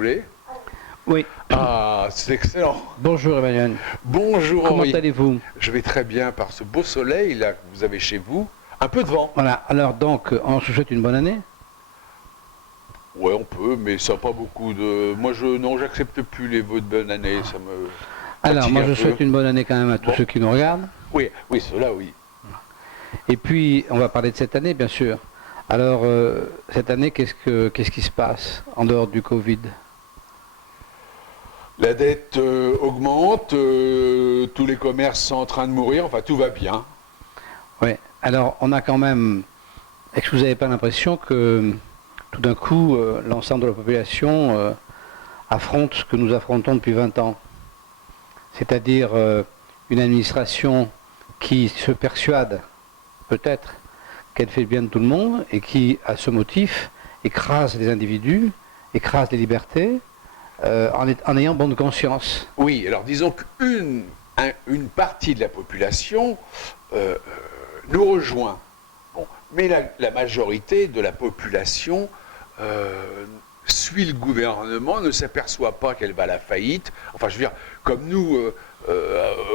Voulez? Oui. Ah, c'est excellent. Bonjour Emmanuel. Bonjour Comment Henri. allez-vous? Je vais très bien par ce beau soleil là que vous avez chez vous. Un peu de vent. Voilà, alors donc, on se souhaite une bonne année. Ouais, on peut, mais ça n'a pas beaucoup de. Moi, non, j'accepte plus les vœux de bonne année. Ça me Alors, fatigue moi un je peu. souhaite une bonne année quand même à tous Bon. ceux qui nous regardent. Oui, oui, cela, oui. Et puis, on va parler de cette année, bien sûr. Alors, cette année, qu'est-ce qui se passe en dehors du Covid? La dette augmente, tous les commerces sont en train de mourir. Enfin, tout va bien. Oui. Alors, on a quand même. Est-ce que vous n'avez pas l'impression que tout d'un coup, l'ensemble de la population affronte ce que nous affrontons depuis 20 ans? C'est-à-dire une administration qui se persuade, peut-être, qu'elle fait le bien de tout le monde et qui, à ce motif, écrase les individus, écrase les libertés, en ayant bonne conscience. Oui, alors disons qu'une partie de la population nous rejoint. Bon, mais la majorité de la population suit le gouvernement, ne s'aperçoit pas qu'elle va à la faillite. Enfin, je veux dire, comme nous,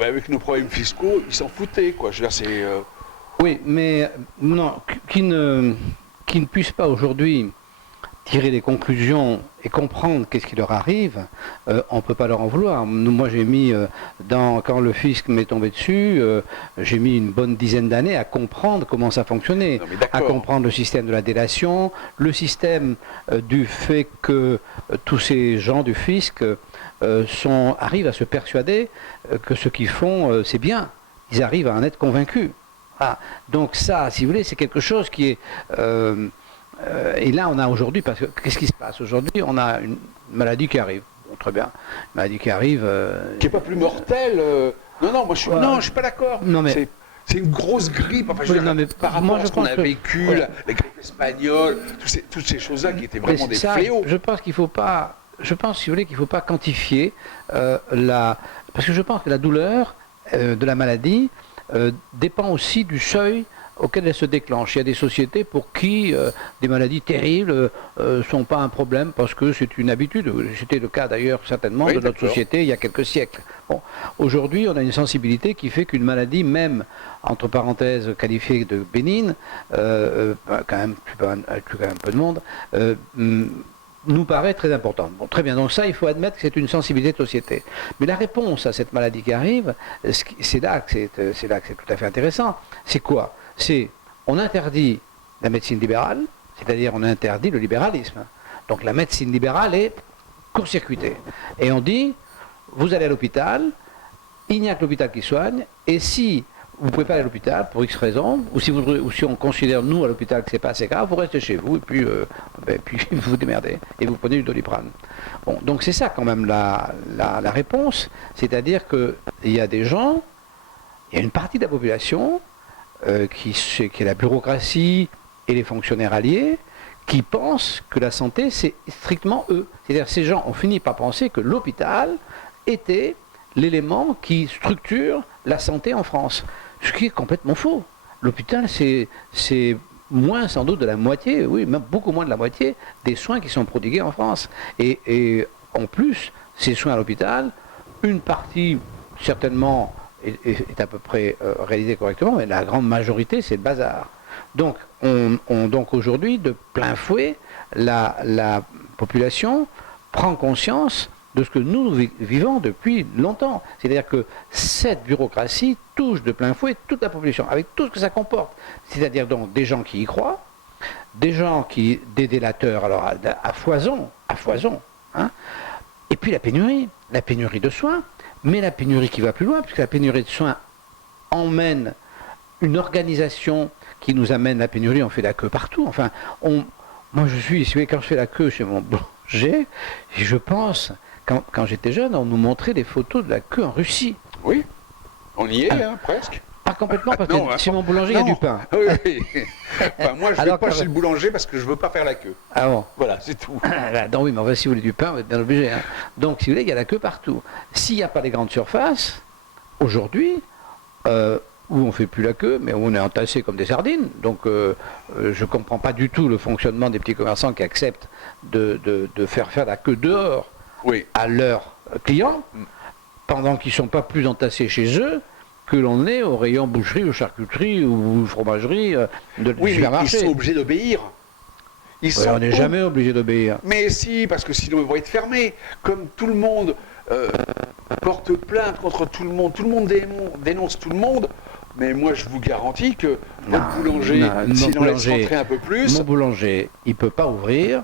avec nos problèmes fiscaux, ils s'en foutaient, quoi. Je veux dire, c'est... Oui, mais non, qui ne puisse pas aujourd'hui tirer des conclusions et comprendre qu'est-ce qui leur arrive, on ne peut pas leur en vouloir. Moi, j'ai mis, quand le fisc m'est tombé dessus, j'ai mis une bonne dizaine d'années à comprendre comment ça fonctionnait, à comprendre le système de la délation, le système du fait que tous ces gens du fisc arrivent à se persuader que ce qu'ils font, c'est bien. Ils arrivent à en être convaincus. Ah, donc ça, si vous voulez, c'est quelque chose qui est... et là, on a aujourd'hui, parce que qu'est-ce qui se passe aujourd'hui? On a une maladie qui arrive. Bon, très bien. Une maladie qui arrive... qui n'est pas plus mortelle. Non, non, moi, je suis pas d'accord. Non, mais... C'est une grosse grippe. Enfin, je veux dire, par rapport à ce qu'on a vécu, voilà. la grippe espagnole, toutes ces choses-là qui étaient vraiment des fléaux. Je pense qu'il faut pas... Je pense, si vous voulez, qu'il ne faut pas quantifier parce que je pense que la douleur de la maladie dépend aussi du seuil auquel elle se déclenche. Il y a des sociétés pour qui des maladies terribles ne sont pas un problème parce que c'est une habitude. C'était le cas d'ailleurs certainement de notre société il y a quelques siècles. Bon. Aujourd'hui, on a une sensibilité qui fait qu'une maladie, même entre parenthèses qualifiée de bénigne, quand même un peu de monde, nous paraît très importante. Bon, très bien, donc ça, il faut admettre que c'est une sensibilité de société. Mais la réponse à cette maladie qui arrive, c'est là que c'est tout à fait intéressant. C'est quoi? C'est, on interdit la médecine libérale, c'est-à-dire on interdit le libéralisme. Donc la médecine libérale est court-circuitée. Et on dit, vous allez à l'hôpital, il n'y a que l'hôpital qui soigne, et si vous ne pouvez pas aller à l'hôpital pour X raisons, ou si on considère, nous, à l'hôpital, que ce n'est pas assez grave, vous restez chez vous, et puis vous vous démerdez, et vous prenez du Doliprane. Bon, donc c'est ça quand même la réponse, c'est-à-dire qu'il y a des gens, il y a une partie de la population, qui est la bureaucratie et les fonctionnaires alliés, qui pensent que la santé, c'est strictement eux. C'est-à-dire ces gens ont fini par penser que l'hôpital était l'élément qui structure la santé en France. Ce qui est complètement faux. L'hôpital, c'est moins sans doute de la moitié, oui, même beaucoup moins de la moitié des soins qui sont prodigués en France. Et en plus, ces soins à l'hôpital, une partie certainement est à peu près réalisée correctement, mais la grande majorité, c'est le bazar. Donc, donc aujourd'hui, de plein fouet, la population prend conscience de ce que nous vivons depuis longtemps. C'est-à-dire que cette bureaucratie touche de plein fouet toute la population, avec tout ce que ça comporte. C'est-à-dire donc des gens qui y croient, des délateurs, alors à foison, hein, et puis la pénurie de soins, mais la pénurie qui va plus loin, puisque la pénurie de soins emmène une organisation qui nous amène la pénurie, on fait la queue partout. Enfin, moi je suis, quand je fais la queue chez mon boulanger, je pense... Quand j'étais jeune, on nous montrait des photos de la queue en Russie. Oui, on y est, presque. Pas complètement, parce que chez mon boulanger, il y a du pain. Oui, oui. Enfin, moi, je ne vais pas chez le boulanger parce que je ne veux pas faire la queue. Ah bon? Voilà, c'est tout. Donc oui, mais enfin, si vous voulez du pain, vous êtes bien obligé. Hein. Donc, si vous voulez, il y a la queue partout. S'il n'y a pas les grandes surfaces, aujourd'hui, où on ne fait plus la queue, mais où on est entassé comme des sardines. Donc je ne comprends pas du tout le fonctionnement des petits commerçants qui acceptent de faire la queue dehors à leurs clients, pendant qu'ils ne sont pas plus entassés chez eux que l'on est au rayon boucherie ou charcuterie ou fromagerie du supermarché. Ils sont obligés d'obéir. On n'est jamais obligé d'obéir. Mais si, parce que sinon ils vont être fermés. Comme tout le monde porte plainte contre tout le monde dénonce tout le monde, mais moi je vous garantis que votre boulanger, s'il en laisse rentrer un peu plus... Mon boulanger, il ne peut pas ouvrir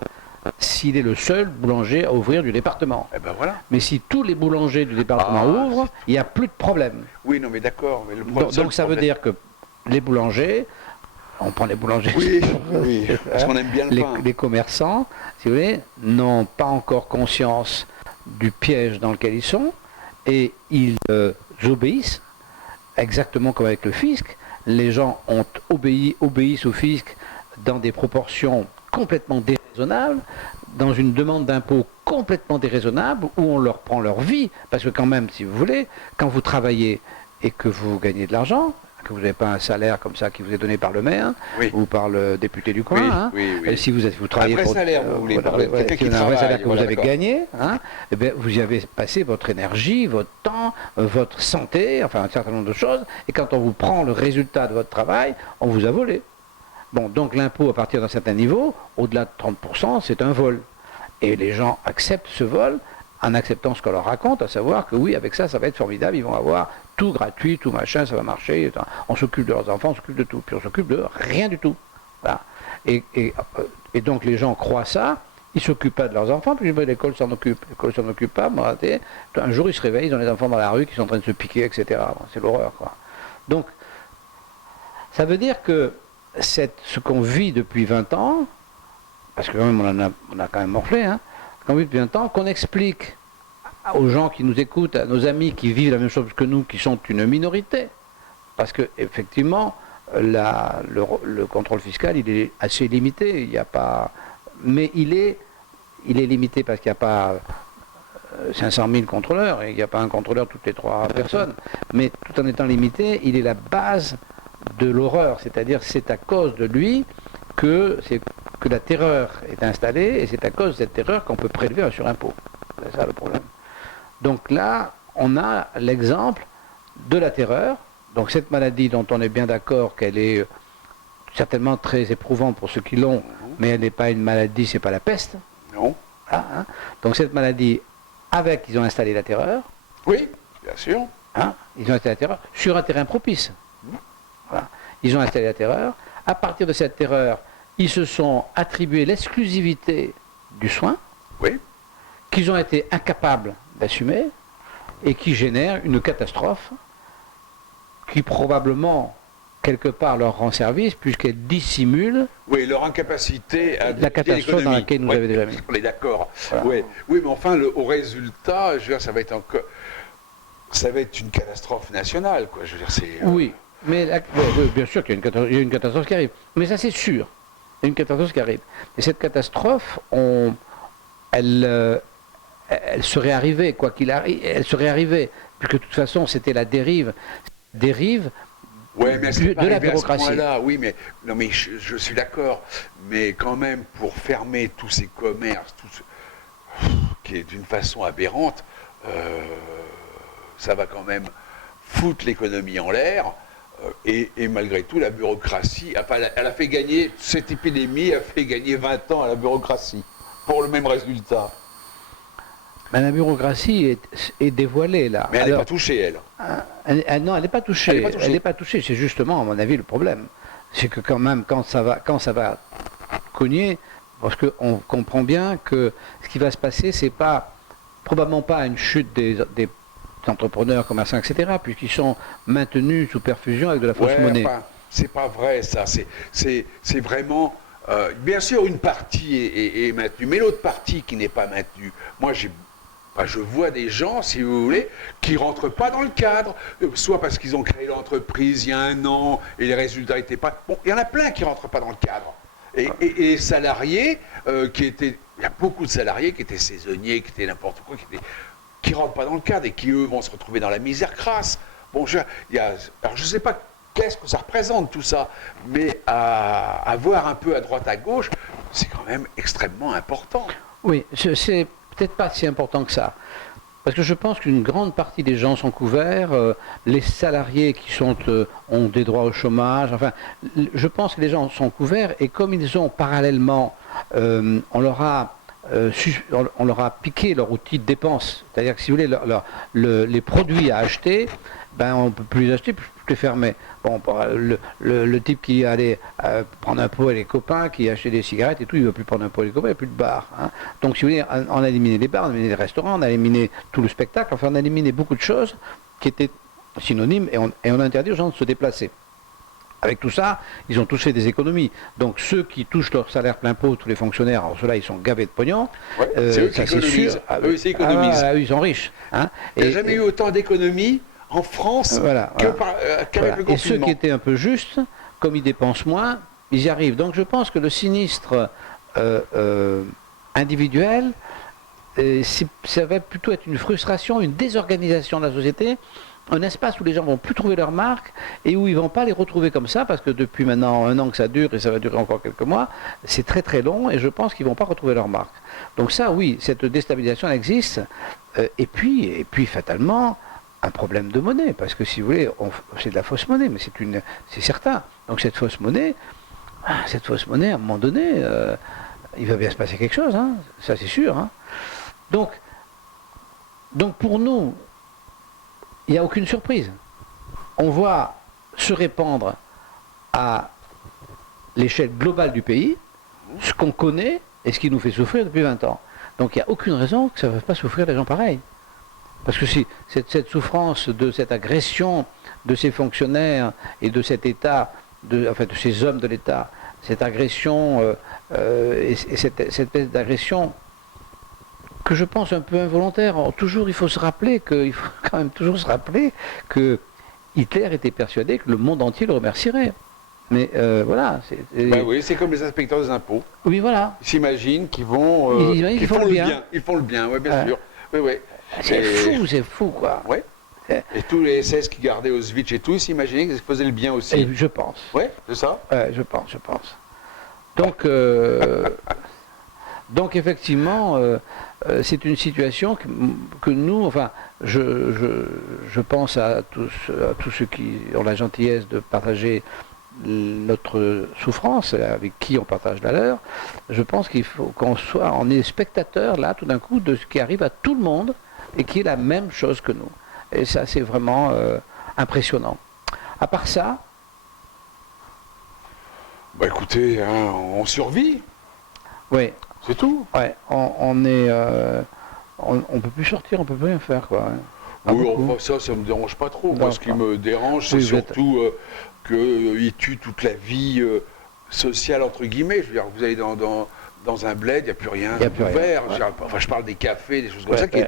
s'il est le seul boulanger à ouvrir du département. Eh ben voilà. Mais si tous les boulangers du département ouvrent, il n'y a plus de problème. Oui, non mais d'accord. Donc ça veut dire que les boulangers... On prend les boulangers. Oui, parce qu'on aime bien le pain. Les commerçants, si vous voulez, n'ont pas encore conscience du piège dans lequel ils sont et ils obéissent, exactement comme avec le fisc. Les gens obéissent au fisc dans des proportions complètement déraisonnables, dans une demande d'impôt complètement déraisonnable, où on leur prend leur vie. Parce que quand même, si vous voulez, quand vous travaillez et que vous gagnez de l'argent, que vous n'avez pas un salaire comme ça qui vous est donné par le maire ou par le député du coin. Si vous travaillez pour... Un vrai salaire, vous voulez parler, quelqu'un qui travaille. Un vrai salaire que vous avez gagné, eh bien, vous y avez passé votre énergie, votre temps, votre santé, enfin un certain nombre de choses, et quand on vous prend le résultat de votre travail, on vous a volé. Bon, donc l'impôt à partir d'un certain niveau, au-delà de 30%, c'est un vol. Et les gens acceptent ce vol en acceptant ce qu'on leur raconte, à savoir que oui, avec ça, ça va être formidable, ils vont avoir tout gratuit, tout machin, ça va marcher, on s'occupe de leurs enfants, on s'occupe de tout, puis on s'occupe de rien du tout. Voilà. Et donc les gens croient ça, ils ne s'occupent pas de leurs enfants, puis l'école s'en occupe. L'école s'en occupe pas, un jour ils se réveillent, ils ont les enfants dans la rue qui sont en train de se piquer, etc. Bon, c'est l'horreur, quoi. Donc, ça veut dire que ce qu'on vit depuis 20 ans, parce que quand même on a quand même morflé, qu'on vit depuis 20 ans, qu'on explique aux gens qui nous écoutent, à nos amis qui vivent la même chose que nous, qui sont une minorité, parce que effectivement, le contrôle fiscal, il est assez limité. Il n'y a pas, mais il est limité parce qu'il n'y a pas 500 000 contrôleurs et il n'y a pas un contrôleur toutes les 3 personnes. Mais tout en étant limité, il est la base de l'horreur, c'est-à-dire c'est à cause de lui que la terreur est installée et c'est à cause de cette terreur qu'on peut prélever un surimpôt. C'est ça le problème. Donc là, on a l'exemple de la terreur. Donc cette maladie dont on est bien d'accord qu'elle est certainement très éprouvante pour ceux qui l'ont, mais elle n'est pas une maladie, c'est pas la peste. Non. Ah, Donc cette maladie, ils ont installé la terreur. Oui, bien sûr. Ils ont installé la terreur sur un terrain propice. Voilà. Ils ont installé la terreur. À partir de cette terreur, ils se sont attribués l'exclusivité du soin, qu'ils ont été incapables d'assumer, et qui génère une catastrophe qui probablement, quelque part, leur rend service, puisqu'elle dissimule leur incapacité à la catastrophe dans laquelle nous avez déjà mis. On est d'accord. Voilà. Oui, mais enfin, au résultat, je veux dire, ça va être une catastrophe nationale, quoi. Je veux dire, c'est... Oui, mais bien sûr qu'il y a une catastrophe qui arrive. Mais ça, c'est sûr. Il y a une catastrophe qui arrive. Et cette catastrophe, elle serait arrivée, quoi qu'il arrive, elle serait arrivée, puisque de toute façon, c'était la dérive mais de la bureaucratie. Oui, mais je suis d'accord. Mais quand même, pour fermer tous ces commerces, qui est d'une façon aberrante, ça va quand même foutre l'économie en l'air. Et malgré tout, la bureaucratie, elle a fait gagner, cette épidémie a fait gagner 20 ans à la bureaucratie, pour le même résultat. Mais la bureaucratie est dévoilée, là. Mais elle n'est pas touchée, elle. Non, elle n'est pas touchée. Elle n'est pas touchée. C'est justement, à mon avis, le problème. C'est que quand même, quand ça va cogner, parce qu'on comprend bien que ce qui va se passer, c'est probablement pas une chute des entrepreneurs, commerçants, etc., puisqu'ils sont maintenus sous perfusion avec de la fausse monnaie. Enfin, c'est pas vrai, ça. C'est vraiment... bien sûr, une partie est maintenue, mais l'autre partie qui n'est pas maintenue, moi je vois des gens, si vous voulez, qui ne rentrent pas dans le cadre, soit parce qu'ils ont créé l'entreprise il y a 1 an et les résultats n'étaient pas... Bon, il y en a plein qui ne rentrent pas dans le cadre. Et les salariés, il y a beaucoup de salariés qui étaient saisonniers, qui étaient n'importe quoi, qui ne rentrent pas dans le cadre et qui, eux, vont se retrouver dans la misère crasse. Bon, alors je ne sais pas qu'est-ce que ça représente tout ça? Mais à voir un peu à droite, à gauche, c'est quand même extrêmement important. Oui, c'est peut-être pas si important que ça. Parce que je pense qu'une grande partie des gens sont couverts, les salariés qui ont des droits au chômage, enfin, je pense que les gens sont couverts et comme ils ont parallèlement, on leur a piqué leur outil de dépense. C'est-à-dire que si vous voulez, les produits à acheter, ben on ne peut plus les acheter, plus les fermer. Bon, le type qui allait prendre un pot avec les copains, qui achetait des cigarettes et tout, il ne veut plus prendre un pot avec les copains, il n'y a plus de bar. Hein. Donc si vous voulez, on a éliminé les bars, on a éliminé les restaurants, on a éliminé tout le spectacle, enfin on a éliminé beaucoup de choses qui étaient synonymes et on a interdit aux gens de se déplacer. Avec tout ça, ils ont tous fait des économies. Donc ceux qui touchent leur salaire plein pot, tous les fonctionnaires, alors ceux-là, ils sont gavés de pognon. Ouais, c'est eux qui économisent. Eux, ils économisent. Ils sont riches. Hein. Il n'y a jamais eu autant d'économies en France qu'avec le confinement. Et ceux qui étaient un peu justes, comme ils dépensent moins, ils y arrivent. Donc je pense que le sinistre individuel, ça va plutôt être une frustration, une désorganisation de la société, un espace où les gens vont plus trouver leur marque et où ils vont pas les retrouver comme ça, parce que depuis maintenant 1 an que ça dure et ça va durer encore quelques mois, c'est très très long et je pense qu'ils vont pas retrouver leur marque. Donc ça, oui, cette déstabilisation elle existe. Et puis fatalement, un problème de monnaie, parce que si vous voulez, c'est de la fausse monnaie, mais c'est certain. Donc cette fausse monnaie, à un moment donné, il va bien se passer quelque chose, hein, ça c'est sûr. Hein. Donc pour nous, il n'y a aucune surprise. On voit se répandre à l'échelle globale du pays ce qu'on connaît et ce qui nous fait souffrir depuis 20 ans. Donc il n'y a aucune raison que ça ne fasse pas souffrir des gens pareils. Parce que si cette souffrance de cette agression de ces fonctionnaires et de cet État, de ces hommes de l'État, cette agression et cette espèce d'agression que je pense un peu involontaire. Toujours, il faut quand même toujours se rappeler que Hitler était persuadé que le monde entier le remercierait. Mais voilà. Oui, c'est comme les inspecteurs des impôts. Oui, voilà. Ils s'imaginent qu'ils vont. Ils font le bien. Ils font le bien, oui, bien sûr. Oui. C'est fou, quoi. Oui. Et tous les SS qui gardaient Auschwitz et tout, ils s'imaginaient qu'ils faisaient le bien aussi. Et je pense. Oui, c'est ça. Je pense. Donc effectivement, c'est une situation que nous, enfin, je pense à tous ceux qui ont la gentillesse de partager notre souffrance, avec qui on partage la leur. Je pense qu'il faut on est spectateur là, tout d'un coup, de ce qui arrive à tout le monde et qui est la même chose que nous. Et ça, c'est vraiment impressionnant. À part ça. Bah écoutez, hein, on survit. Oui. C'est tout. Ouais, on est, on peut plus sortir, on peut plus rien faire, quoi. Oui, enfin, ça me dérange pas trop. Moi, ce qui me dérange, c'est surtout qu'il tue toute la vie sociale, entre guillemets. Je veux dire, vous allez dans un bled, il n'y a plus rien ouvert. Ouais. Enfin, je parle des cafés, des choses comme ça, qui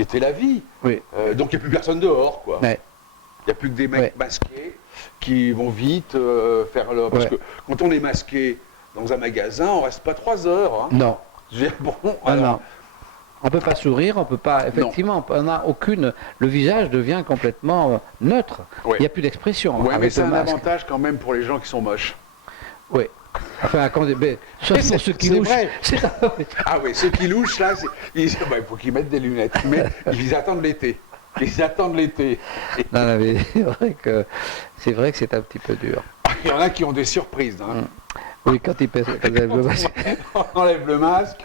étaient la vie. Oui. Donc, il n'y a plus personne dehors, quoi. Il n'y a plus que des mecs masqués qui vont vite faire leur... Parce que quand on est masqué dans un magasin, on ne reste pas 3 heures. Hein. Non. Je veux dire, bon, non. On ne peut pas sourire, on ne peut pas... Effectivement, on n'a aucune... Le visage devient complètement neutre. Il n'y a plus d'expression. Oui, mais c'est un avantage quand même pour les gens qui sont moches. Oui. Enfin, sauf pour ceux qui louchent. Ah oui, ceux qui louchent, là, il faut qu'ils mettent des lunettes. Ils attendent l'été. Non, mais c'est vrai que c'est un petit peu dur. Il y en a qui ont des surprises. Hein. Oui, quand ils enlèvent le masque. On enlève le masque.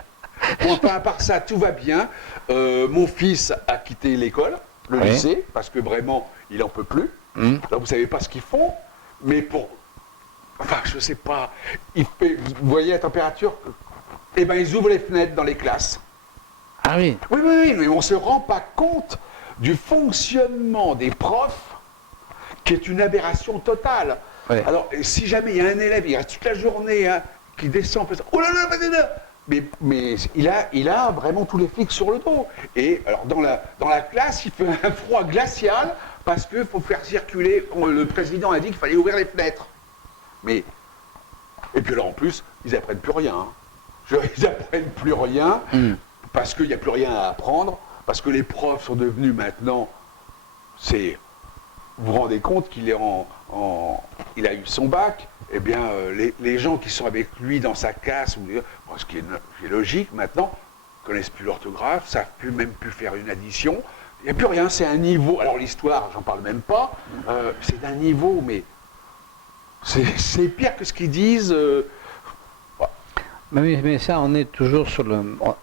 Bon, enfin, à part ça, tout va bien. Mon fils a quitté l'école, le lycée, parce que vraiment, il n'en peut plus. Alors, vous ne savez pas ce qu'ils font, mais enfin, je ne sais pas. Vous voyez la température? Eh bien, ils ouvrent les fenêtres dans les classes. Ah oui? Oui, mais on ne se rend pas compte du fonctionnement des profs, qui est une aberration totale. Ouais. Alors, si jamais il y a un élève, il reste toute la journée, hein, qui descend, oh là là, mais il a vraiment tous les flics sur le dos. Et alors, dans la classe, il fait un froid glacial, parce qu'il faut faire circuler, le président a dit qu'il fallait ouvrir les fenêtres. Et puis alors, en plus, ils n'apprennent plus rien. Hein. Ils n'apprennent plus rien, parce qu'il n'y a plus rien à apprendre, parce que les profs sont devenus maintenant, vous vous rendez compte qu'il est il a eu son bac, eh bien, les gens qui sont avec lui dans sa classe, ce qui est logique maintenant, ne connaissent plus l'orthographe, ne savent même plus faire une addition. Il n'y a plus rien, c'est un niveau. Alors l'histoire, j'en parle même pas, c'est d'un niveau, mais c'est pire que ce qu'ils disent. Mais ça, on est toujours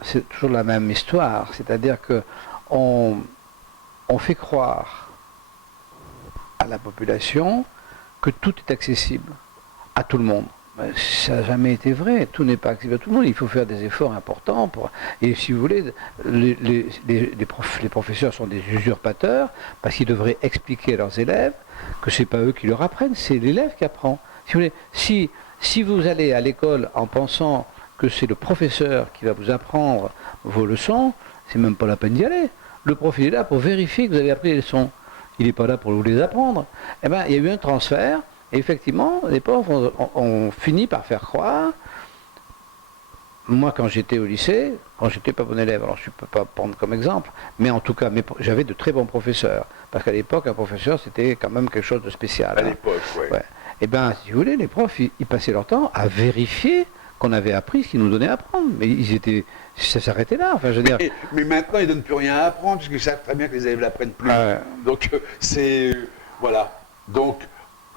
c'est toujours la même histoire, c'est-à-dire que on fait croire à la population que tout est accessible à tout le monde. Ça n'a jamais été vrai, tout n'est pas accessible à tout le monde, il faut faire des efforts importants. Et si vous voulez, les professeurs sont des usurpateurs parce qu'ils devraient expliquer à leurs élèves que ce n'est pas eux qui leur apprennent, c'est l'élève qui apprend. Si vous voulez, si vous allez à l'école en pensant que c'est le professeur qui va vous apprendre vos leçons, c'est même pas la peine d'y aller. Le prof est là pour vérifier que vous avez appris les leçons. Il n'est pas là pour vous les apprendre. Eh bien, il y a eu un transfert, et effectivement, les profs ont fini par faire croire. Moi, quand j'étais au lycée, quand j'étais pas bon élève, alors je ne peux pas prendre comme exemple, mais en tout cas, j'avais de très bons professeurs. Parce qu'à l'époque, un professeur, c'était quand même quelque chose de spécial. À l'époque, oui. Ouais. Eh bien, si vous voulez, les profs, ils passaient leur temps à vérifier qu'on avait appris ce qu'ils nous donnaient à apprendre. Mais ça s'arrêtait là. Enfin, je veux dire. Mais maintenant, ils ne donnent plus rien à apprendre, puisqu'ils savent très bien que les élèves l'apprennent plus. Donc, voilà. Donc,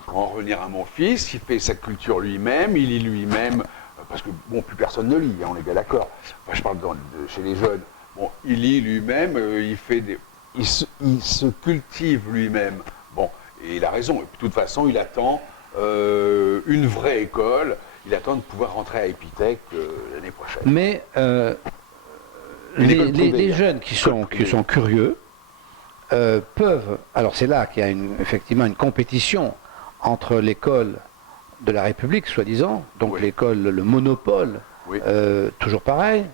pour en revenir à mon fils, il fait sa culture lui-même, il lit lui-même, parce que, bon, plus personne ne lit, hein, on est bien d'accord. Enfin, je parle chez les jeunes. Bon, il lit lui-même, il se cultive lui-même. Bon, et il a raison. Et puis, de toute façon, il attend une vraie école. Il attend de pouvoir rentrer à Épithèque l'année prochaine. Mais les jeunes qui sont curieux peuvent... Alors c'est là qu'il y a effectivement une compétition entre l'école de la République, soi-disant, donc oui. L'école, le monopole, oui. Toujours pareil,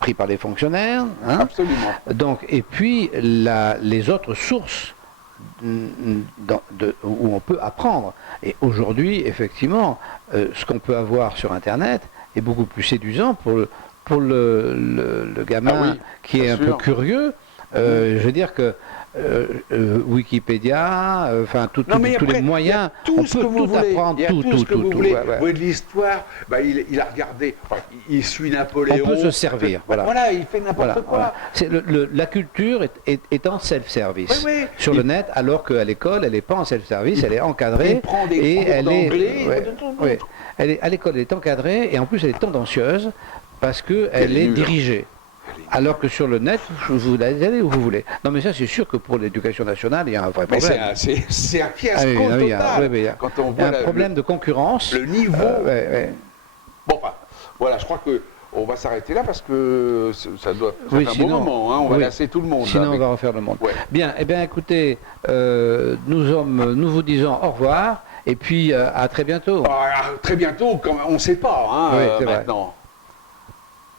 pris par les fonctionnaires. Hein, absolument. Donc, et puis les autres sources où on peut apprendre. Et aujourd'hui, effectivement, ce qu'on peut avoir sur Internet est beaucoup plus séduisant pour le gamin qui est un peu curieux. Je veux dire que Wikipédia, enfin tous les moyens, on peut tout apprendre, tout ce que vous voulez. Vous voulez de l'histoire, il a regardé, il suit Napoléon. On peut se servir. Voilà, il fait n'importe quoi. Voilà. La culture est en self-service sur le net, alors qu'à l'école, elle n'est pas en self-service, elle est encadrée. Il prend des cours d'anglais. À l'école, elle est encadrée et en plus, elle est tendancieuse parce qu'elle est dirigée. Alors que sur le net, vous allez où vous voulez. Non, mais ça, c'est sûr que pour l'éducation nationale, il y a un vrai problème. C'est un fiasco total. Quand on voit un problème de concurrence. Le niveau. Bon, voilà, je crois qu'on va s'arrêter là parce que ça doit faire un bon moment. Hein, on va lasser tout le monde. Sinon, on va refaire le monde. Bien, eh bien, écoutez, nous vous disons au revoir et puis à très bientôt. Très bientôt, on ne sait pas, hein, maintenant.